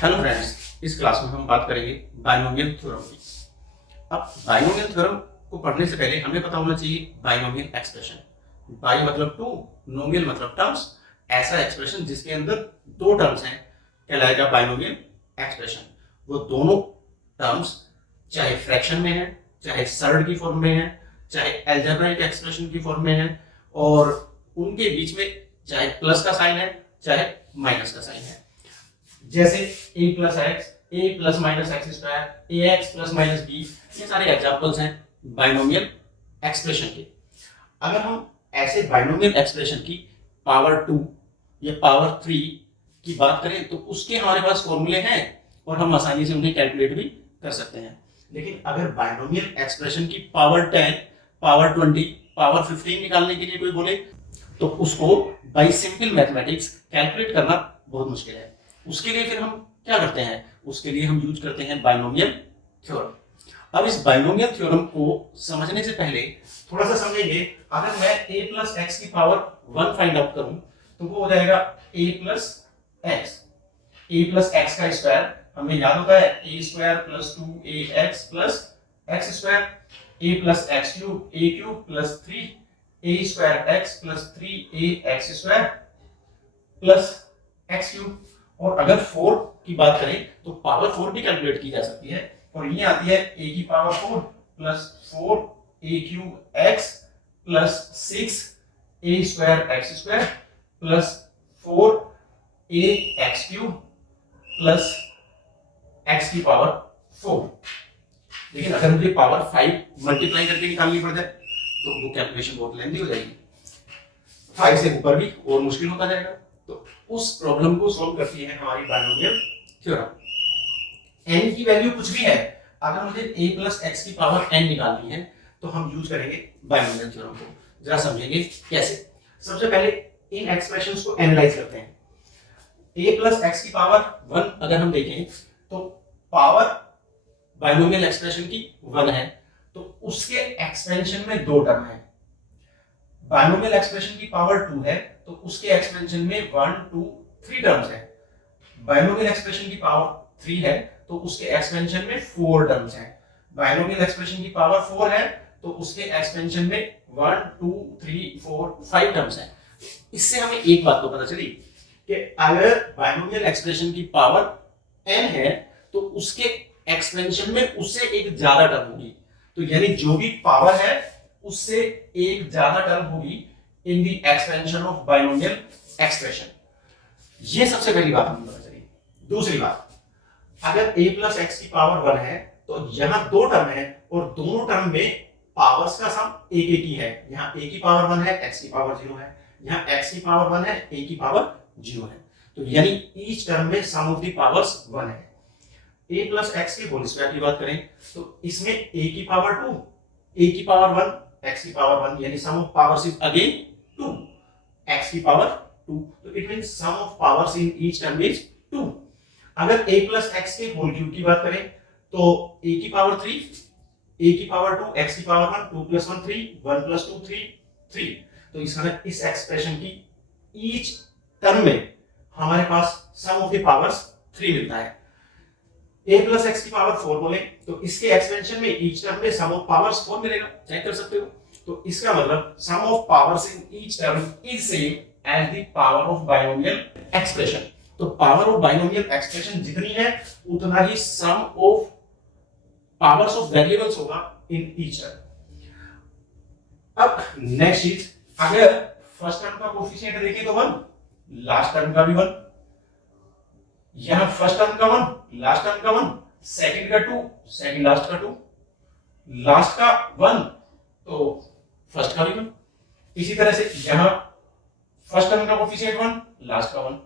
Hello friends, इस class में हम बात करेंगे बाइनोमियल थ्योरम की। अब बाइनोमियल थ्योरम को पढ़ने से पहले हमें पता होना चाहिए बाइनोमियल एक्सप्रेशन। बाई मतलब टू, नोमियल मतलब टर्म्स। ऐसा एक्सप्रेशन जिसके अंदर दो टर्म्स हैं कहलाएगा बाइनोमियल एक्सप्रेशन। वो दोनों टर्म्स चाहे फ्रैक्शन में है, चाहे सर्ड की फॉर्म में है, चाहे अलजेब्राइक एक्सप्रेशन की फॉर्म में है, और उनके बीच में चाहे प्लस का साइन है चाहे माइनस का साइन है। जैसे a plus x, a plus minus x square, a x plus minus b, ये सारे एग्जाम्पल्स हैं बाइनोमियल एक्सप्रेशन के। अगर हम ऐसे बाइनोमियल एक्सप्रेशन की पावर 2 या पावर 3 की बात करें तो उसके हमारे पास फॉर्मूले हैं और हम आसानी से उन्हें कैलकुलेट भी कर सकते हैं। लेकिन अगर बाइनोमियल एक्सप्रेशन की पावर 10, पावर 20, पावर 15 निकालने के लिए कोई बोले तो उसको बाई सिंपल मैथमेटिक्स कैलकुलेट करना बहुत मुश्किल है। उसके लिए फिर हम क्या करते हैं? उसके लिए हम यूज करते हैं बाइनोमियल थ्योरम। अब इस बाइनोमियल थ्योरम को समझने से पहले थोड़ा सा समझेंगे। अगर मैं a प्लस एक्स की पावर 1 फाइंड आउट करूं तो वो हो जाएगा a plus x. a plus x का स्क्वायर हमें याद होता है a square plus 2ax plus x square. a plus x cube a cube plus 3a square x plus 3ax square plus x cube. और अगर 4 की बात करें तो पावर 4 भी कैलकुलेट की जा सकती है और ये आती है a की power 4 plus 4a cube x plus 6a square x square plus 4a x cube plus x की पावर 4। लेकिन अगर मुझे पावर 5 मल्टीप्लाई करके निकालनी पड़ जाए तो वो कैलकुलेशन बहुत लेंथी हो जाएगी, 5 से ऊपर भी और मुश्किल होता जाएगा। तो उस प्रॉब्लम को सॉल्व करती है हमारी बाइनोमियल थ्योरम। n की वैल्यू कुछ भी है, अगर मुझे a प्लस एक्स की पावर n निकालनी है तो हम यूज करेंगे बाइनोमियल थ्योरम को। जरा समझेंगे कैसे। सबसे पहले इन एक्सप्रेशंस को एनालाइज करते हैं। a प्लस एक्स की पावर 1 अगर हम देखें तो पावर बाइनोमियल एक्सप्रेशन की 1 है, तो उसके एक्सपेंशन में दो टर्म है। बाइनोमियल एक्सप्रेशन की पावर 2 है तो उसके एक्सपेंशन में 1, 2, 3 टर्म्स है। बाइनोमियल एक्सप्रेशन की पावर 3 है तो उसके एक्सपेंशन में 4 टर्म्स हैं। बाइनोमियल एक्सप्रेशन की पावर 4 है तो उसके एक्सपेंशन में 1, 2, 3, 4, 5 टर्म्स हैं। इससे हमें एक बात तो पता चली कि अगर बाइनोमियल एक्सप्रेशन की पावर n है तो उसके एक्सपेंशन में उससे एक ज्यादा टर्म होगी। तो यानी जो भी पावर है उससे एक ज्यादा टर्म होगी इन दी एक्सपेंशन ऑफ बाइनोमियल एक्सप्रेशन। ये सबसे पहली बात हमें पता चली। दूसरी बात, अगर a प्लस एक्स की पावर 1 है तो यहां दो टर्म है और दोनों टर्म में पावर्स का सम एक एक ही है। यहां a की पावर 1 है, x की पावर 0 है, यहां x की पावर 1 है, a की पावर 0 है। तो यानी ईच टर्म में सम ऑफ दी पावर्स 1 है। a प्लस एक्स के होल स्क्वायर की बात करें तो इसमें a की पावर 2, a की पावर 1, x की पावर 1, यानी sum of powers is again 2, x की पावर 2। तो it means sum of powers in each term is 2। अगर a प्लस एक्स के होल क्यूब की बात करें तो a की पावर 3, a की पावर 2, x की पावर 1, 2 प्लस 1 3, 1 प्लस 2 3, 3। तो इस एक्सप्रेशन की ईच टर्म में हमारे पास सम ऑफ द पावर्स 3 मिलता है। a प्लस एक्स की पावर 4 बोले तो इसके एक्सपेंशन में ईच टर्म में सम ऑफ पावर्स 4 मिलेगा, चेक कर सकते हो। तो इसका मतलब sum of powers in each term is same as the power of binomial expression. तो पावर ऑफ बाइनोमियल एक्सप्रेशन जितनी है उतना ही sum of powers of variables होगा इन ईच टर्म। अब नेक्स्ट चीज, अगर फर्स्ट टर्म का कोफिशिएंट देखें तो 1, लास्ट टर्म का भी 1। यहां फर्स्ट टर्म का 1, लास्ट टर्म का 1, सेकंड का 2, सेकंड लास्ट का 2, लास्ट का 1 तो फर्स्ट का भी 1। इसी तरह से यहां फर्स्ट टर्म का कोफिशिएंट 1, लास्ट का 1,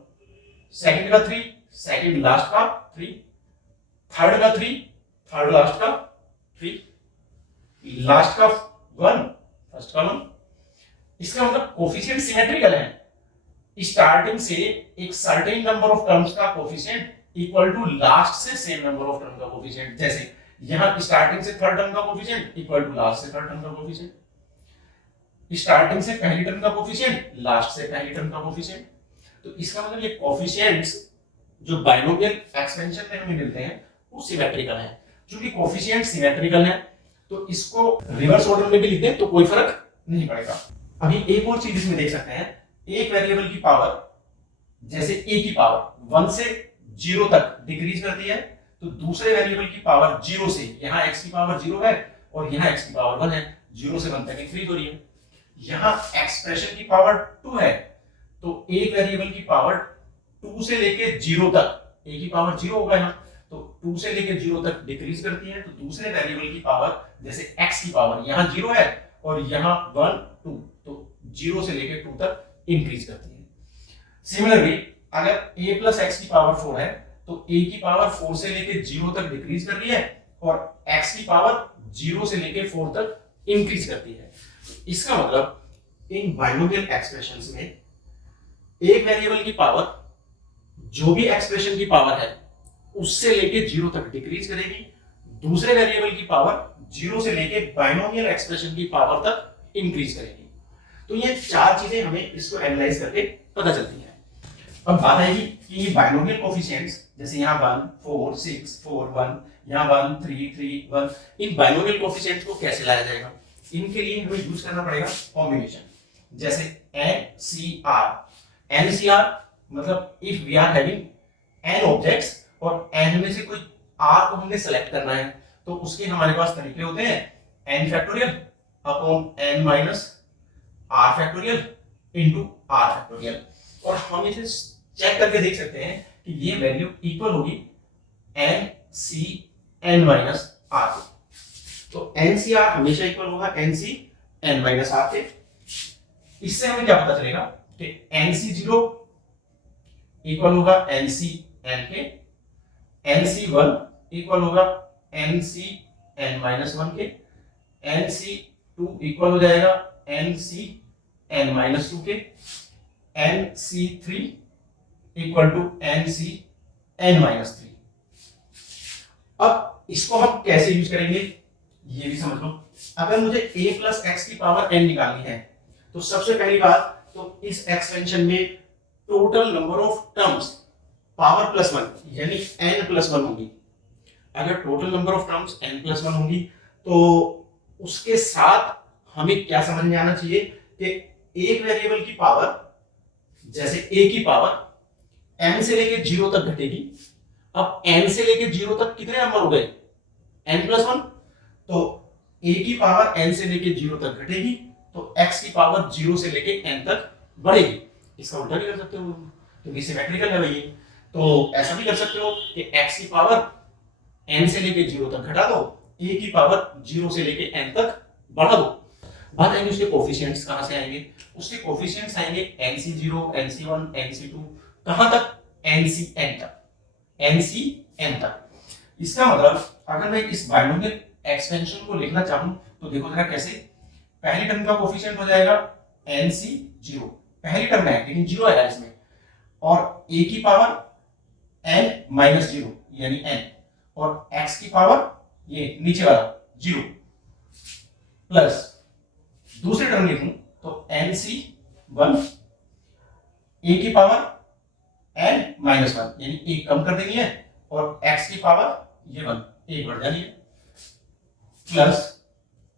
सेकंड का 3, सेकंड लास्ट का 3, थर्ड का 3, थर्ड लास्ट का 3, लास्ट का 1, फर्स्ट का 1। इसका मतलब कोफिशिएंट सिमेट्रिकल है। स्टार्टिंग से एक सर्टेन नंबर ऑफ टर्म्स का कोफिशिएंट इक्वल टू लास्ट से सेम नंबर ऑफ टर्म का कोफिशिएंट। जैसे यहां स्टार्टिंग से थर्ड टर्म का कोफिशिएंट इक्वल टू लास्ट से थर्ड टर्म का कोफिशिएंट, स्टार्टिंग से पहली टर्म का कोफिशिएंट लास्ट से पहली टर्म का कोफिशिएंट। तो इसका मतलब ये कोफिशिएंट्स जो बाइनोमियल एक्सपेंशन में हमें मिलते हैं वो सिमेट्रिकल है। क्योंकि कोफिशिएंट सिमेट्रिकल है तो इसको रिवर्स ऑर्डर में भी लिख दें तो कोई फर्क नहीं पड़ेगा। अभी एक और चीज इसमें देख सकते हैं, एक वेरिएबल की पावर जैसे a की पावर 1 से 0 तक डिक्रीज करती है, तो दूसरे वेरिएबल की पावर 0 से, यहाँ x की पावर 0 है और यहाँ x की पावर 1 है, 0 से 1 तक इंक्रीज हो रही है। यहाँ एक्सप्रेशन की पावर 2 है तो एक वेरिएबल की पावर 2 से लेके 0 तक, a की पावर 0 होगा यहाँ, तो 2 से लेके 0 तक डिक्रीज करती है, तो दूसरे वेरिएबल की पावर जैसे x की पावर यहाँ 0 है और यहाँ 1 2, तो 0 से लेके 2 तक इंक्रीज करती है। सिमिलरली अगर a प्लस x की पावर 4 है तो a की पावर 4 से लेके 0 तक डिक्रीज कर रही है और x की पावर 0 से लेके 4 तक इंक्रीज करती है। इसका मतलब इन बाइनोमियल एक्सप्रेशंस में एक वेरिएबल की पावर जो भी एक्सप्रेशन की पावर है उससे लेके 0 तक डिक्रीज करेगी, दूसरे वेरिएबल की पावर 0 से लेके बाइनोमियल एक्सप्रेशन की पावर तक इंक्रीज करेगी। तो ये चार चीजें हमें इसको एनालाइज करके पता चलती है। अब बात आएगी कि बाइनोमियल कोफिशिएंट्स जैसे यहाँ 1 4 6 4 1, यहाँ 1 3 3 1, इन बाइनोमियल कोफिशिएंट्स को कैसे लाया जाएगा? इनके लिए हमें यूज करना पड़ेगा कॉम्बिनेशन, जैसे NCR। NCR मतलब if we are having n objects और n में से कोई r को हमने सेलेक्ट करना है तो उसके हमारे पास तरीके होते हैं n factorial upon n minus r factorial into r factorial, और हम इसे चेक करके देख सकते हैं कि ये वैल्यू इक्वल होगी NCn माइनस r के। तो NCR हमेशा इक्वल होगा NCn माइनस r के। इससे हमें क्या पता चलेगा कि NC0 इक्वल होगा NCn के, NC1 इक्वल होगा NCn माइनस 1 के, NC2 इक्वल हो जाएगा NCn माइनस 2 के, NC3 equal to NCn minus 3। अब इसको हम कैसे यूज करेंगे ये भी समझ लो। अगर मुझे a प्लस एक्स की पावर n निकालनी है तो सबसे पहली बात तो इस एक्सपेंशन में total number of terms power plus 1 यानी n प्लस 1 होगी। अगर total number of terms n plus 1 होगी तो उसके साथ हमें क्या समझ में आना चाहिए कि एक वेरिएबल की पावर जैसे a की पावर n से लेके 0 तक घटेगी। अब n से लेके 0 तक कितने नंबर हो गए? n प्लस 1, तो a की पावर n से लेके 0 तक घटेगी तो x की पावर 0 से लेके n तक बढ़ेगी। इसका उल्टा भी कर सकते हो क्योंकि सिमेट्रिकल है भाई। तो ऐसा भी कर सकते हो कि x की पावर n से लेके 0 तक घटा दो, a की पावर 0 से लेके n तक बढ़ा दो। बात आएंगे उसके कोफिशिएंट्स कहां से आएंगे? उसके कोफिशिएंट्स आएंगे NC0 NC1 NC2 कहां तक? NCn तक, NCn तक। इसका मतलब अगर मैं इस बाइनोमियल एक्सपेंशन को लिखना चाहूं तो देखो जरा कैसे। पहली टर्म का कोफिशिएंट हो जाएगा NC0, पहली टर्म है लेकिन 0 आया इसमें, और a की पावर n माइनस 0 यानी n, और x की पावर ये नीचे वाला 0 प्लस दूसरी टर्म लिखूं तो NC1 a की पावर n माइनस 1 यानी एक कम कर देनी है और x की पावर ये 1 एक बढ़ जानी है, प्लस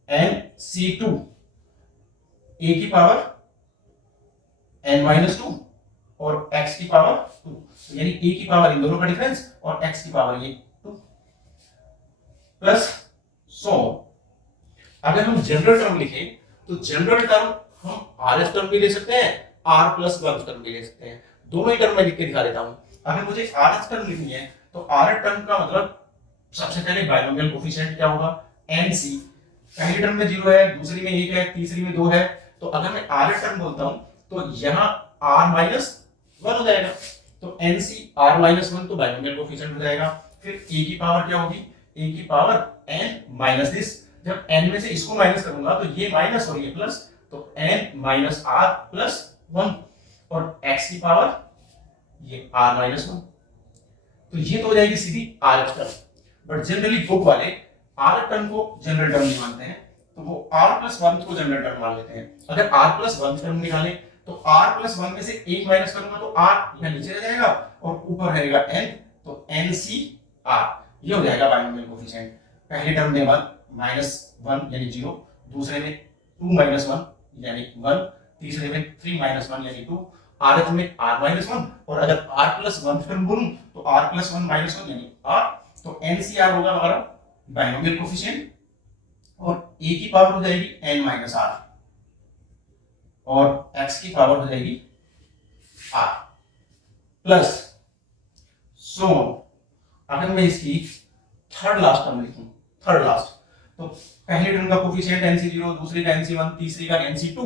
NC2 a की पावर n माइनस 2 और x की पावर 2 यानी a की पावर इन दोनों का डिफरेंस और x की पावर ये 2 प्लस सो। अगर हम जनरल टर्म लिखें तो जनरल टर्म हम RF टर्म भी ले सकते हैं, R प्लस 1 टर्म भी ले सकते हैं। दोनों ही टर्म मैं लिख के दिखा देता हूं। अगर मुझे RF टर्म लिखनी है तो RF टर्म का मतलब सबसे पहले बाइनोमियल कोफिशिएंट क्या होगा? NC। पहली टर्म में 0 है, दूसरी में 1 है, तीसरी में 2 है, तो अगर मैं RF टर्म बोलता हूं तो यहां R माइनस 1 हो जाएगा, तो NC R माइनस 1 तो बाइनोमियल कोफिशिएंट हो जाएगा। फिर a की पावर क्या होगी? a की पावर n माइनस दिस, जब n में से इसको माइनस करूंगा तो ये माइनस और ये प्लस, तो n माइनस r प्लस 1, और x की पावर ये r माइनस 1, तो ये तो हो जाएगी सीधी RF term. But generally book वाले RF टर्म को जनरल टर्म नहीं मानते हैं, तो वो r प्लस 1 को जनरल टर्म मान लेते हैं। अगर r प्लस 1 टर्म निकालें तो r प्लस 1 में से 1 माइनस करूंगा तो r यहाँ नीचे रह जाएगा और ऊपर रहेगा n, तो NCR ये हो जाएगा बाइनोमियल कोफिशिएंट। पहले टर्म में 1 माइनस 1 यानी 0, दूसरे में 2 माइनस 1 यानी 1, तीसरे में 3 माइनस 1 यानी 2, rth में r माइनस 1, और अगर r प्लस 1 टर्म बोलूं तो r प्लस 1 माइनस 1 यानी r, तो NCR होगा हमारा बाइनोमियल कोफिशिएंट, और a की पावर हो जाएगी n माइनस r और x की पावर हो जाएगी r प्लस सो अगर मैं इसकी थर्ड लास्ट टर्म लिखूं, थर्ड लास्ट, तो पहले टर्म का कोफिशिएंट NC0, दूसरे का NC1, तीसरे का NC2,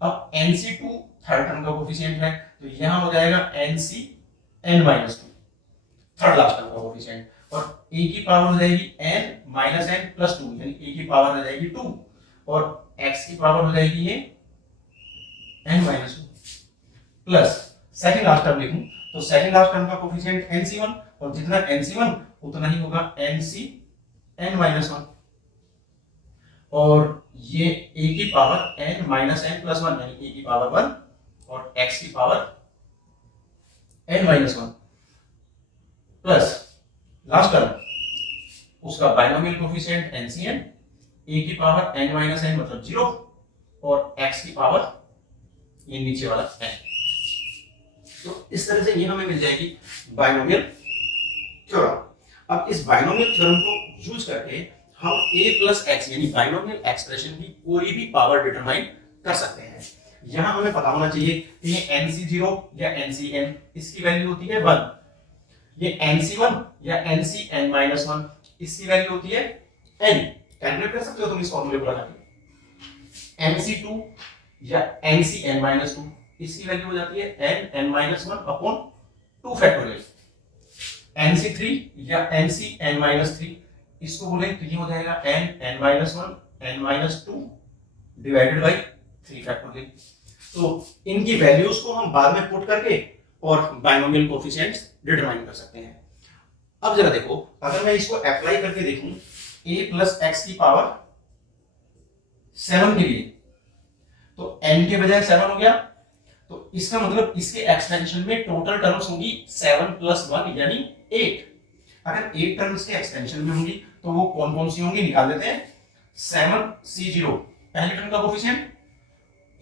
अब NC2 थर्ड टर्म का कोफिशिएंट है तो यहां हो जाएगा NCn-2 थर्ड लास्ट टर्म का कोफिशिएंट, और a की पावर हो जाएगी n माइनस n प्लस 2 यानी a की पावर हो जाएगी 2 और x की पावर हो जाएगी ये n-2 plus second last term लिखूं तो सेकंड लास्ट टर्म का कोफिशिएंट NC1, और जितना NC1 उतना ही होगा NCn-1, और ये a की power n minus n plus 1 यानी a की पावर 1 और x की power n-1 plus last term उसका बाइनोमियल कोफिशिएंट NCn, a की पावर n-n मतलब 0 और x की पावर ये नीचे वाला n। तो इस तरह से ये हमें मिल जाएगी बाइनोमियल थ्योरम। अब इस बाइनोमियल थ्योरम को यूज करके हम a प्लस एक्स यानी बाइनोमियल एक्सप्रेशन की कोई भी पावर डिटरमाइन कर सकते हैं। यहां हमें पता होना चाहिए कि ये NC0 या NCn इसकी वैल्यू होती है 1, ये NC1 या NCn-1 इसकी वैल्यू होती है n। कैलकुलेट कर सकते हो तुम इस फॉर्मूले को लगा के। NC2 या NCn-2 इसकी वैल्यू हो जाती है n-1 अपॉन 2 फैक्टोरियल। NC3 या NCn-3 इसको बोले तो ये हो जाएगा n-1 डिवाइडेड बाय 3 फैक्टोरियल। तो इनकी वैल्यूज को हम बाद में पुट करके और बाइनोमियल कोफिशिएंट्स डिटरमाइन कर सकते हैं। अब जरा देखो, अगर मैं इसको अप्लाई करके देखूं a प्लस एक्स की पावर 7 के लिए, तो n के बजाय 7 हो गया, तो इसका मतलब इसके एक्सपेंशन में टोटल टर्म्स होंगी 7 प्लस 1 यानी 8। अगर 8 टर्म्स के एक्सपेंशन में होंगी तो वो कौन कौन सी होंगी निकाल लेते हैं। 7C0 पहले टर्म का कोफिशिएंट,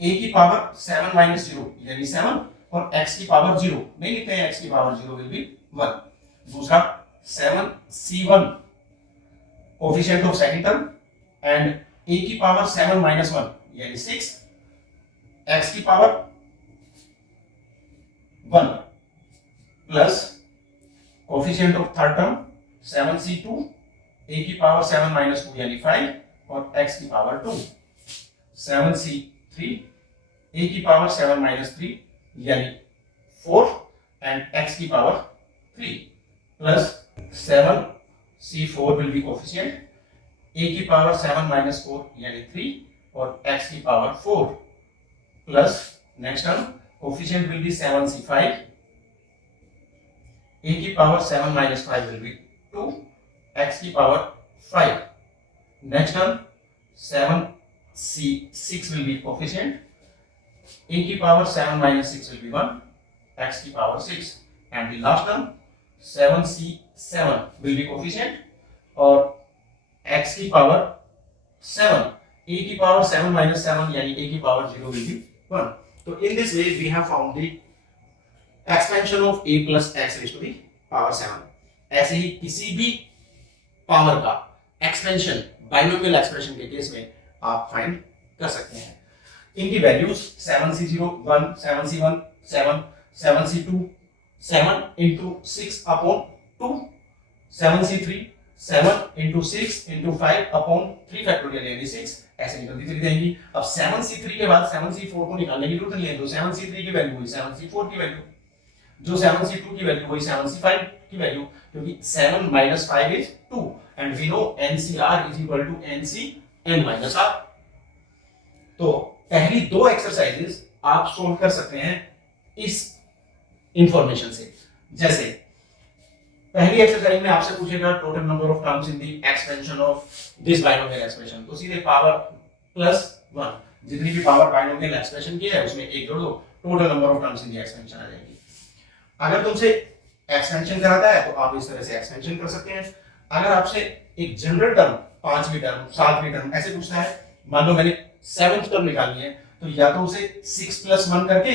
a की पावर 7 माइनस 0 यानी 7 और x की पावर 0 नहीं लिखते हैं, x की पावर 0 विल बी 1। दूसरा 7C1 coefficient of second term and a की पावर 7 माइनस 1 यानी 6, x की power 1 plus coefficient of third term 7C2 a की पावर 7 माइनस 2 यानी 5 और x की पावर 2, 7C3 a की पावर 7 माइनस 3 यानी 4 एंड x की power 3 plus 7C4 will be coefficient a की पावर 7 माइनस 4 यानी 3 और x की power 4 plus next term coefficient will be 7C5 a की power 7 minus 5 will be 2, x की power 5, next term 7C6 will be coefficient a की power 7 minus 6 will be 1, x की power 6 and the last term 7C7 will be coefficient और x की power 7, a की power 7 minus 7 यानी a की power 0 will be 1। तो in this way we have found the expansion of a plus x raised to the power 7। ऐसे ही किसी भी power का एक्सपेंशन बाइनोमियल एक्सप्रेशन के केस में आप फाइंड कर सकते हैं। इनकी values 7C0 1, 7C1 7, 7C2 7 into 6 upon 2, 7C3 7 into 6 into 5 upon 3 factorial यानी 6, ऐसे निकलती चली जाएंगी। अब 7C3 के बाद 7C4 को निकालने की जरूरत नहीं है, तो 7C3 की वैल्यू हुई 7C4 की वैल्यू, जो 7C2 की वैल्यू हुई 7C5 की वैल्यू, क्योंकि 7 minus 5 is 2 and we know NCR is equal to NCn minus R। तो पहली दो एक्सरसाइजेस आप सोल्व कर सकते हैं इस इंफॉर्मेशन से। जैसे पहली एक्सरसाइज में आपसे पूछेगा total number of terms in the expansion of this binomial expression, तो सीधे पावर प्लस 1 जितनी भी पावर बाइनोमियल एक्सप्रेशन की है उसमें एक जोड़ दो total number of terms in the expansion आ जाएगी। अगर तुमसे एक्सपेंशन कराता है तो आप इस तरह से एक्सपेंशन कर सकते हैं। अगर आपसे एक जनरल टर्म 5वीं टर्म 7वीं टर्म ऐसे पूछता है, मान लो मैंने 7th टर्म निकालनी है, तो या तो उसे 6 + 1 करके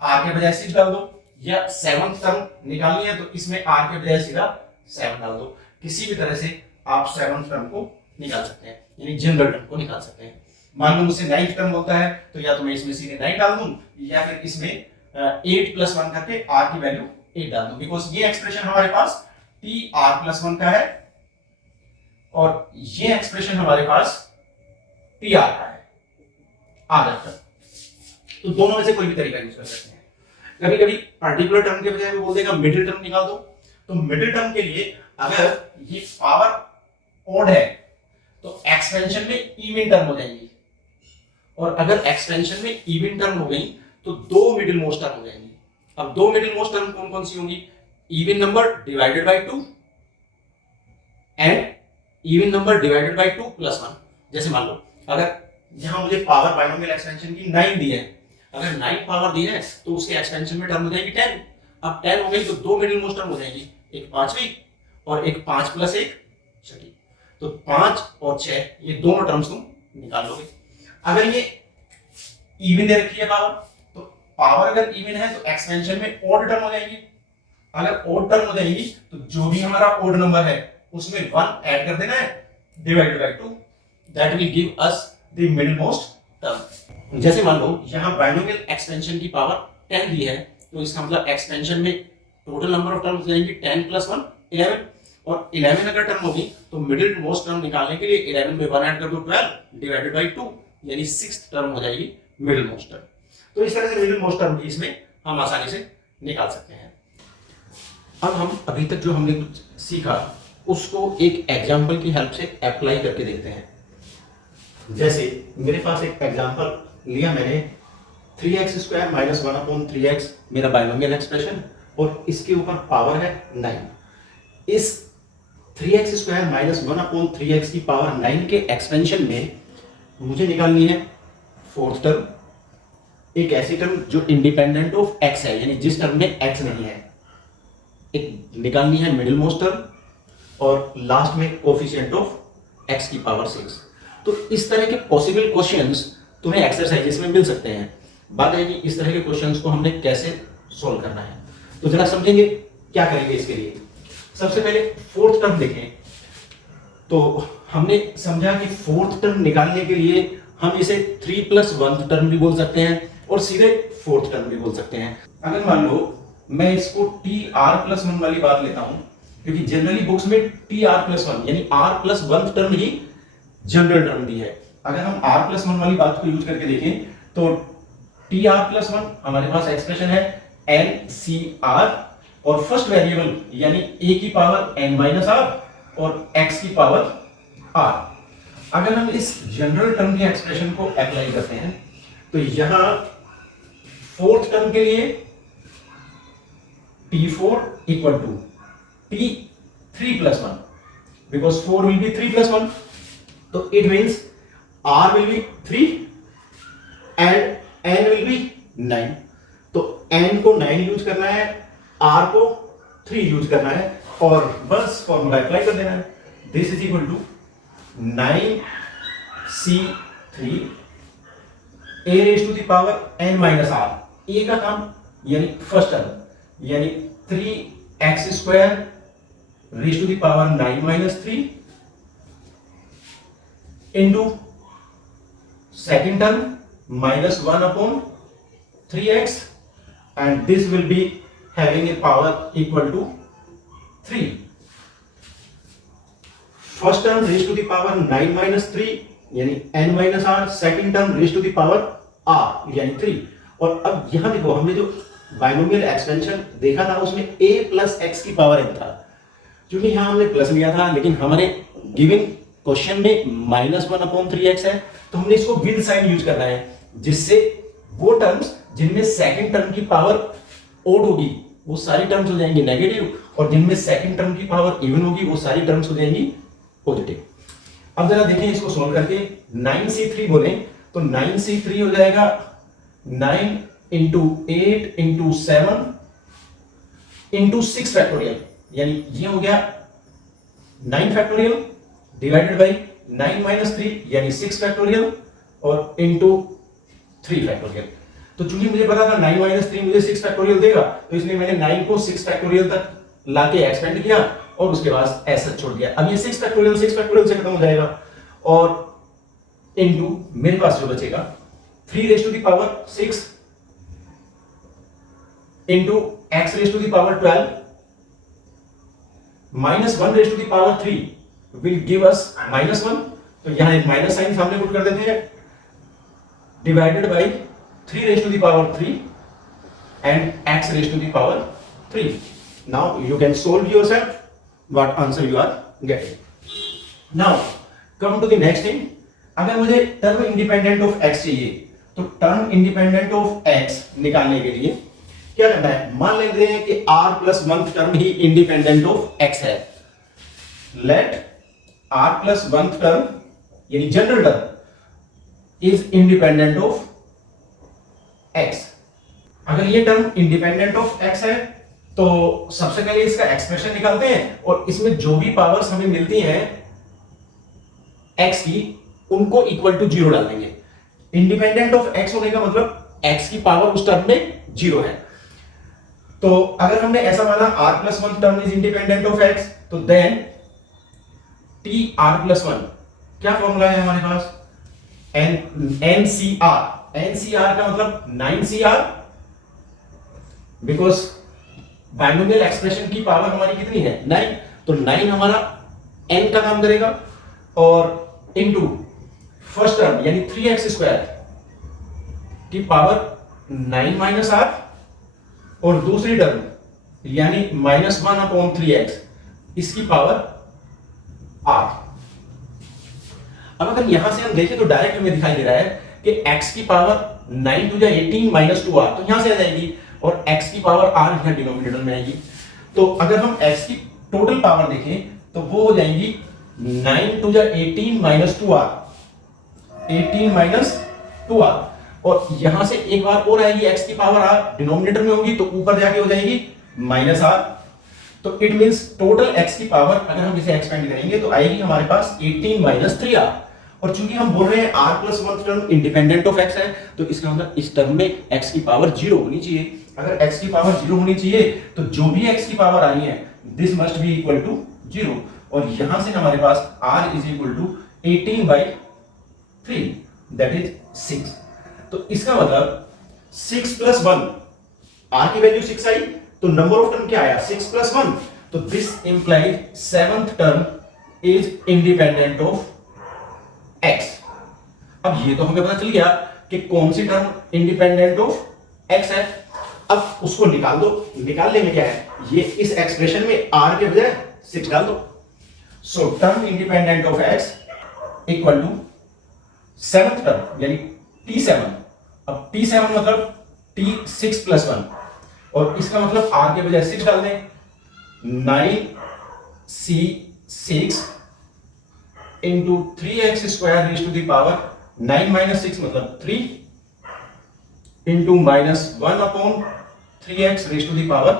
r के बजाय 6 डाल दो, या 7th टर्म निकालनी है तो इसमें r के बजाय सीधा 7 डाल दो। किसी भी तरह से आप 7th टर्म को निकाल सकते हैं, यानी जनरल टर्म को निकाल सकते हैं। मान लो मुझसे 9th टर्म बोलता है तो या तो मैं इसमें सीधे 9 डाल दूं, या फिर इसमें 8 + 1 करके r की वैल्यू 8 डाल दूं, बिकॉज ये एक्सप्रेशन हमारे पास tr+1 का है और ये एक्सप्रेशन हमारे पास tr का है, आधा टर्म। तो दोनों में से कोई भी तरीका यूज कर सकते हैं। कभी कभी पर्टिकुलर टर्म के बजाय वो बोल देगा मिडिल टर्म निकाल दो, तो मिडिल टर्म के लिए अगर ये पावर ओड है तो एक्सपेंशन में इवन टर्म हो जाएंगी, और अगर एक्सपेंशन में इवन टर्म हो गई तो दो मिडिल मोस्ट टर्म हो जाएंगी। अब दो मिडिल मोस्ट टर्म कौन कौन सी होंगी? Even number divided by 2 and even number divided by 2 + 1। जैसे मान लो अगर यहां मुझे पावर बाइनोमियल एक्सपेंशन की 9 दी है, अगर 9 पावर दी है तो उसके एक्सपेंशन में टर्म हो जाएगी 10। अब 10 हो गई तो दो मिडिल मोस्ट टर्म हो जाएगी, एक 5वीं और एक 5 + 1 6वीं। तो 5 और 6 ये दोनों टर्म्स तुम निकाल लोगे। अगर ये इवन दे रखी है पावर, तो पावर अगर इवन है तो एक्सपेंशन में ओड टर्म हो जाएगी। अगर ओड टर्म हो जाएगी तो जो भी हमारा ओड नंबर है उसमें 1 ऐड कर देना है divided by 2, that will give us the middle most term. जैसे मान लो यहां बाइनोमियल एक्सपेंशन की पावर 10 दी है, तो इसका मतलब एक्सपेंशन में टोटल नंबर ऑफ टर्म्स हो जाएंगी 10 + 1 11, और 11 अगर टर्म होगी तो मिडिल मोस्ट टर्म निकालने के लिए 11 में 1 ऐड कर दो 12 डिवाइडेड बाय 2, यानी 6th टर्म हो जाएगी मिडिल मोस्ट टर्म। तो इस तरह से मिडिल मोस्ट टर्म भी इसमें हम आसानी से निकाल सकते हैं। अब हम अभी तक जो हमने कुछ सीखा उसको एक एग्जाम्पल की हेल्प से अप्लाई करके देखते हैं। जैसे मेरे पास एक एग्जाम्पल लिया मैंने, 3x² - 1/3x मेरा बाइनोमियल एक्सप्रेशन, और इसके ऊपर पावर है 9। इस 3x² - 1/3x की पावर 9 के एक्सपेंशन में मुझे निकालनी है 4th टर्म, एक ऐसी टर्म जो इंडिपेंडेंट ऑफ x है, यानी जिस टर्म में x नहीं है। एक निकालनी है मिडिल मोस्ट टर्म, और लास्ट में कोफिशिएंट ऑफ x की पावर 6। तो इस तरह के पॉसिबल क्वेश्चंस तुम्हें एक्सरसाइजेस में मिल सकते हैं। बात है कि इस तरह के क्वेश्चंस को हमने कैसे सॉल्व करना है, तो जरा समझेंगे क्या करेंगे इसके लिए। सबसे पहले 4th टर्म देखें, तो हमने समझा कि 4th टर्म निकालने के लिए हम इसे 3 + 1th टर्म भी बोल सकते हैं और सीधे 4th टर्म भी बोल सकते हैं। अगर मान लो मैं इसको tr+1 वाली बात लेता हूं, क्योंकि जनरली बुक्स में tr+1 यानी r+1th टर्म ही जनरल टर्म दी है। अगर हम r+1 वाली बात को यूज करके देखें तो tr+1 हमारे पास एक्सप्रेशन है NCr, और फर्स्ट वेरिएबल यानी a की पावर n - r और x की पावर r। अगर हम इस जनरल टर्म के एक्सप्रेशन को अप्लाई करते हैं तो यहां 4th टर्म के लिए t4 = t3+1, because 4 will be 3+1, तो it means r will be 3 and n will be 9। तो n को 9 यूज करना है, r को 3 यूज करना है, और बस फॉर्मूला अप्लाई कर देना है। This is equal to 9c3 a⁻n - r। a का काम यानी फर्स्ट टर्म, यानी 3x² raised to 9 - 3 into second term -1/3x, and this will be having a power equal to 3. First term raised to the power 9 - 3 यानी n - r, second term raised to the power r यानी 3। और अब यहां देखो हमने जो binomial expansion देखा था उसमें a + x की पावर n था, क्योंकि यहां हमने प्लस लिया था, लेकिन हमारे गिवन क्वेश्चन में -1/3x है, तो हमने इसको विद साइन यूज करना है, जिससे वो टर्म्स जिनमें सेकंड टर्म की पावर ओड होगी वो सारी टर्म्स हो जाएंगी नेगेटिव, और जिनमें सेकंड टर्म की पावर इवन होगी वो सारी टर्म्स हो जाएंगी पॉजिटिव। अब जरा देखें इसको सोल्व करके। 9c3 बोलें तो 9c3 हो जाएगा 9 इंटू 8 इंटू 7 इंटू 6 फैक्टोरियल, यानी ये हो गया 9 फैक्टोरियल डिवाइडेड बाई 9 माइनस 3 यानी 6 फैक्टोरियल और इंटू 3 फैक्टोरियल। तो चूंकि मुझे पता था 9 माइनस 3 मुझे 6 फैक्टोरियल देगा, तो इसलिए मैंने 9 को 6 फैक्टोरियल तक लाके एक्सपेंड किया और उसके बाद ऐसा छोड़ दिया। अब ये 6 फैक्टोरियल से खत्म हो जाएगा और इनटू मेरे पास जो बचेगा 3 raise to the power 6 into x raise to the power 12 minus 1 raise to the power 3 will give us -1। तो यहां एक माइनस साइन सामने पुट कर देते हैं, divided by 3 raise to the power 3 and x raise to the power 3। now you can solve yourself what answer you are getting। now come to the next thing। अगर मुझे term independent of x चाहिए तो term independent of x निकालने के लिए क्या करना है, मान लेते हैं कि r plus 1 term he independent of x है। लेट r प्लस 1 टर्म यानी general term is independent of x। अगर ये टर्म इंडिपेंडेंट ऑफ x है तो सबसे पहले इसका एक्सप्रेशन निकालते हैं और इसमें जो भी पावर्स हमें मिलती हैं x की उनको इक्वल टू 0 डाल देंगे। इंडिपेंडेंट ऑफ x होने का मतलब x की पावर उस टर्म में 0 है। तो अगर हमने ऐसा माना r plus 1 term is independent of x, तो देन t r प्लस 1 क्या फॉर्मूला है हमारे पास, NCR का मतलब 9CR, बिकॉज बाइनोमियल एक्सप्रेशन की पावर हमारी कितनी है 9, तो 9 हमारा n का काम करेगा और इनटू फर्स्ट टर्म यानी 3x स्क्वायर की पावर 9 माइनस r और दूसरी टर्म यानी -1/3x इसकी पावर r। अब अगर यहां से हम देखें तो डायरेक्ट हमें दिखाई दे रहा है कि x की पावर 9 टू 18 माइनस 2r, तो यहां से आ जाएगी और x की पावर r यहां डिनोमिनेटर में आएगी। तो अगर हम x की टोटल पावर देखें तो वो हो जाएगी 9 to 18 minus 2r, 18 minus 2r, और यहां से एक बार और आएगी x की पावर r डिनोमिनेटर में होगी तो ऊपर जाके हो जाएगी -r। तो इट मींस टोटल x की पावर अगर हम इसे एक्सपेंड करेंगे तो आएगी हमारे पास 18 माइनस 3r। और चूंकि हम बोल रहे हैं r plus 1 term independent of x है तो इसका मतलब इस टर्म में x की पावर 0 होनी चाहिए। अगर x की पावर 0 होनी चाहिए तो जो भी x की पावर आ रही है this must be equal to 0, और यहां से हमारे पास r is equal to 18/3 that is 6। तो इसका मतलब 6 प्लस 1, r की वैल्यू 6 आई तो नंबर ऑफ टर्म क्या आया 6 प्लस 1, तो this implies 7th term is independent of x। अब ये तो हमें पता चल गया कि कौन सी टर्म इंडिपेंडेंट ऑफ x है। अब उसको निकाल दो, निकालने में क्या है, ये इस एक्सप्रेशन में r के बजाय 6 डाल दो। So term independent of x equal to 7th term यानी t7। अब t7 मतलब t6 प्लस 1, और इसका मतलब r के बजाय 6 डाल दें, 9c6 into 3x square raise to the power 9 minus 6 मतलब 3 into -1/3x raise to the power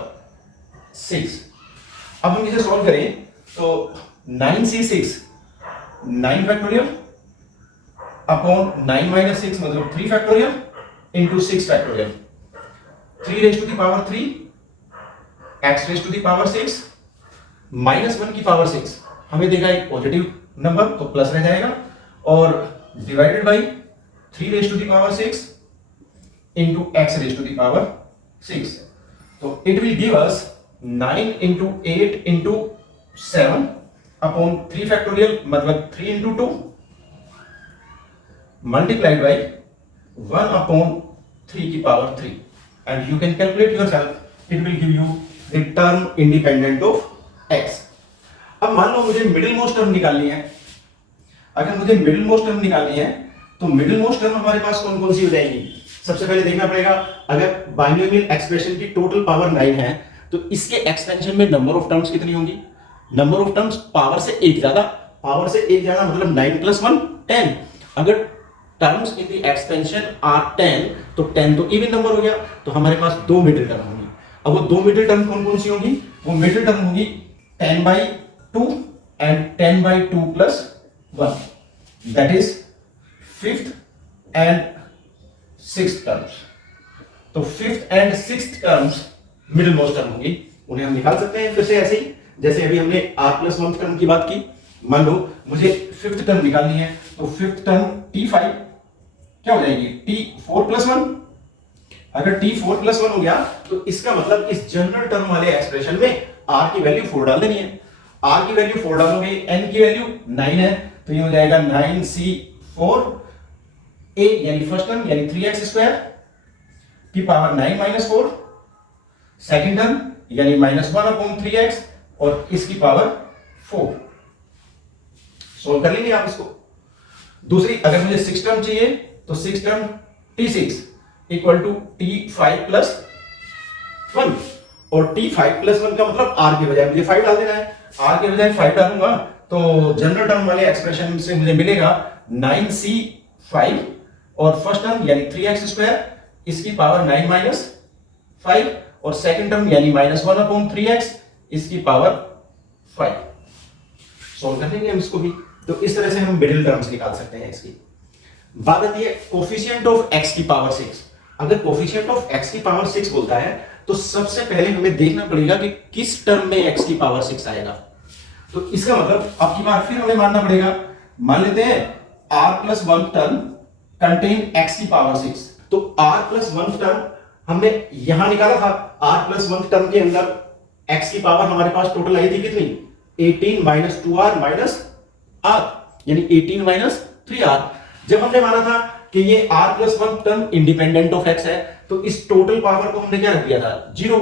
6। अब हम इसे सॉल्व करें तो 9c6 9 फैक्टोरियल अपॉन 9 माइनस 6 मतलब 3 factorial into 6 factorial, 3 raise to the power 3 x raise to the power 6 -1 की power 6 हमें देगा एक पॉजिटिव नंबर तो प्लस रह जाएगा, और divided by 3 raise to the power 6 into x raise to the power 6। तो it will give us 9 into 8 into 7 upon 3 factorial मतलब 3 इंटू 2 मल्टीप्लाइड बाई 1/3 की power 3, and you can calculate yourself, it will give you the term independent of x। अब मान लो मुझे middle most term निकालनी है। अगर मुझे मिडिल मोस्ट टर्म निकालनी है तो मिडिल मोस्ट टर्म हमारे पास कौन कौन सी हो जाएगी, सबसे पहले देखना पड़ेगा अगर बाइनोमियल एक्सप्रेशन की टोटल पावर 9 है तो इसके एक्सपेंशन में नंबर ऑफ टर्म्स कितनी होंगी, नंबर ऑफ टर्म्स पावर से एक ज्यादा, पावर से एक ज्यादा मतलब 9 प्लस 1 10। अगर terms in the expansion are 10, तो 10 तो इवन नंबर हो गया, तो हमारे पास दो मिडिल टर्म होंगी। अब वो दो मिडिल टर्म कौन कौन सी होंगी? वो मिडिल टर्म होगी 10/2 and 10/2 plus 1, that is fifth and sixth terms. तो fifth and sixth terms middle most term होंगी, उन्हें हम निकाल सकते हैं फिर से ऐसे ही, जैसे अभी हमने r प्लस वन टर्म की बात की। मान लो मुझे फिफ्थ टर्म निकालनी है, तो फिफ्थ टर्म t5 क्या हो जाएगी? t4 plus 1। अगर t4 प्लस 1 हो गया तो इसका मतलब इस जनरल टर्म वाले एक्सप्रेशन में r की वैल्यू 4 डाल देनी है। r की वैल्यू 4 डालोगे, n की वैल्यू 9 है, तो ये हो जाएगा 9c4 a यानी फर्स्ट टर्म यानी 3x स्क्वायर की पावर 9 माइनस 4, सेकेंड टर्म यानी -1/3x और इसकी पावर 4। सोल्व कर लेंगे आप इसको। दूसरी, अगर मुझे सिक्स टर्म चाहिए तो six term t6 equal to t5 plus 1, और t5 प्लस 1 का मतलब r के बजाय मुझे 5 डाल देना है। r के बजाय 5 डालूंगा तो जनरल टर्म वाले एक्सप्रेशन से मुझे मिलेगा 9c5 और फर्स्ट टर्म यानी 3x स्क्वायर इसकी पावर 9 माइनस 5 और सेकंड टर्म यानी -1/3x इसकी पावर 5। सॉल्व कर देंगे हम इसको भी। तो इस तरह से हम मिडिल टर्म्स निकाल सकते हैं इसकी। बात आती है कोफिशिएंट ऑफ x की पावर 6। अगर कोफिशिएंट ऑफ x की पावर 6 बोलता है तो सबसे पहले हमें देखना पड़ेगा कि किस टर्म में x की पावर 6 आएगा। तो इसका मतलब अब की बार फिर हमें मानना पड़ेगा, मान लेते हैं r plus 1 term contain x की पावर 6। तो r प्लस 1 टर्म हमने यहां निकाला था, r प्लस 1 टर्म के अंदर x की पावर हमारे पास टोटल आई थी कितनी? 18 माइनस 2r माइनस r यानी 18 माइनस 3r। जब हमने माना था कि ये r plus 1 term independent of x है तो इस टोटल पावर को हमने क्या रख दिया था? 0।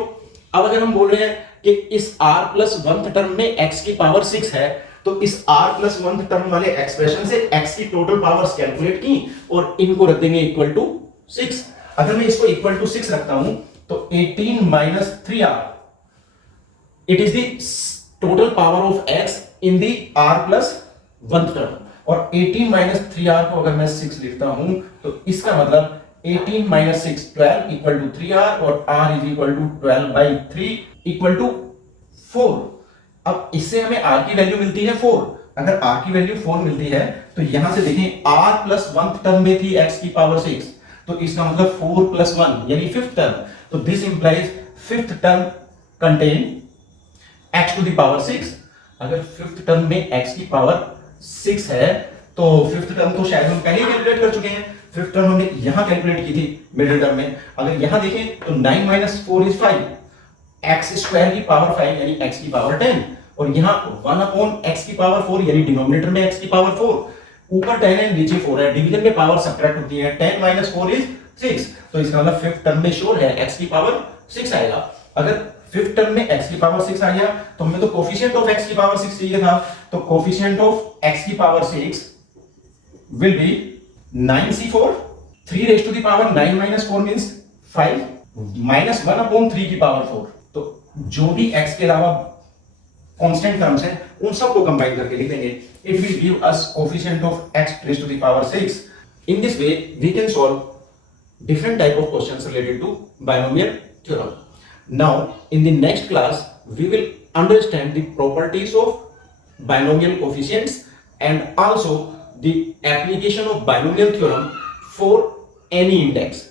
अब अगर हम बोल रहे हैं कि इस r प्लस 1 टर्म में x की पावर 6 है तो इस r प्लस 1 टर्म वाले एक्सप्रेशन से x की टोटल पावर्स कैलकुलेट की और इनको रख देंगे इक्वल टू 6। अगर मैं इसको इक्वल टू 6 रखता हूं तो 18 minus 3r it is the total power of x in the r plus 1 term, और 18 माइनस 3r को अगर मैं 6 लिखता हूं तो इसका मतलब 18 माइनस 6 12 इक्वल टू 3r और r is equal to 12/3 equal to 4। अब इससे हमें r की वैल्यू मिलती है 4। अगर r की वैल्यू 4 मिलती है तो यहां से देखें r प्लस 1 टर्म में थी x की पावर 6, तो इसका मतलब 4 प्लस 1 यानी फिफ्थ टर्म। तो this implies fifth term contain x to the power 6। अगर फिफ्थ टर्म में x की पावर 6 है तो फिफ्थ टर्म तो शायद हम पहले ही कैलकुलेट कर चुके हैं। फिफ्थ टर्म हमने यहां कैलकुलेट की थी मिडिल टर्म में। अगर यहां देखें तो 9 माइनस 4 इज 5, x स्क्वायर की पावर 5 यानी x की पावर 10, और यहां 1/x की पावर 4 यानी डिनोमिनेटर में x की पावर 4, ऊपर 10 है नीचे 4 है, डिवीजन में पावर सब्ट्रैक्ट होती है। 10 माइनस 4 इज 6, तो इसका मतलब फिफ्थ टर्म में श्योर है x की पावर 6 आएगा। अगर फिफ्थ टर्म में x की पावर 6 आ गया तो हमें तो कोफिशिएंट ऑफ x की पावर 6 चाहिए था, तो कोफिशिएंट ऑफ x की पावर 6 विल बी 9c4, 3 raise to the power 9 minus 4 means 5 minus 1/3 की पावर 4। तो जो भी x के अलावा कांस्टेंट टर्म्स हैं उन सबको कंबाइन करके लिख देंगे। It will give us coefficient of x raise to the power 6। In this way we can solve different type of questions related to binomial theorem. Now in the next class we will understand the properties of binomial coefficients and also the application of binomial theorem for any index.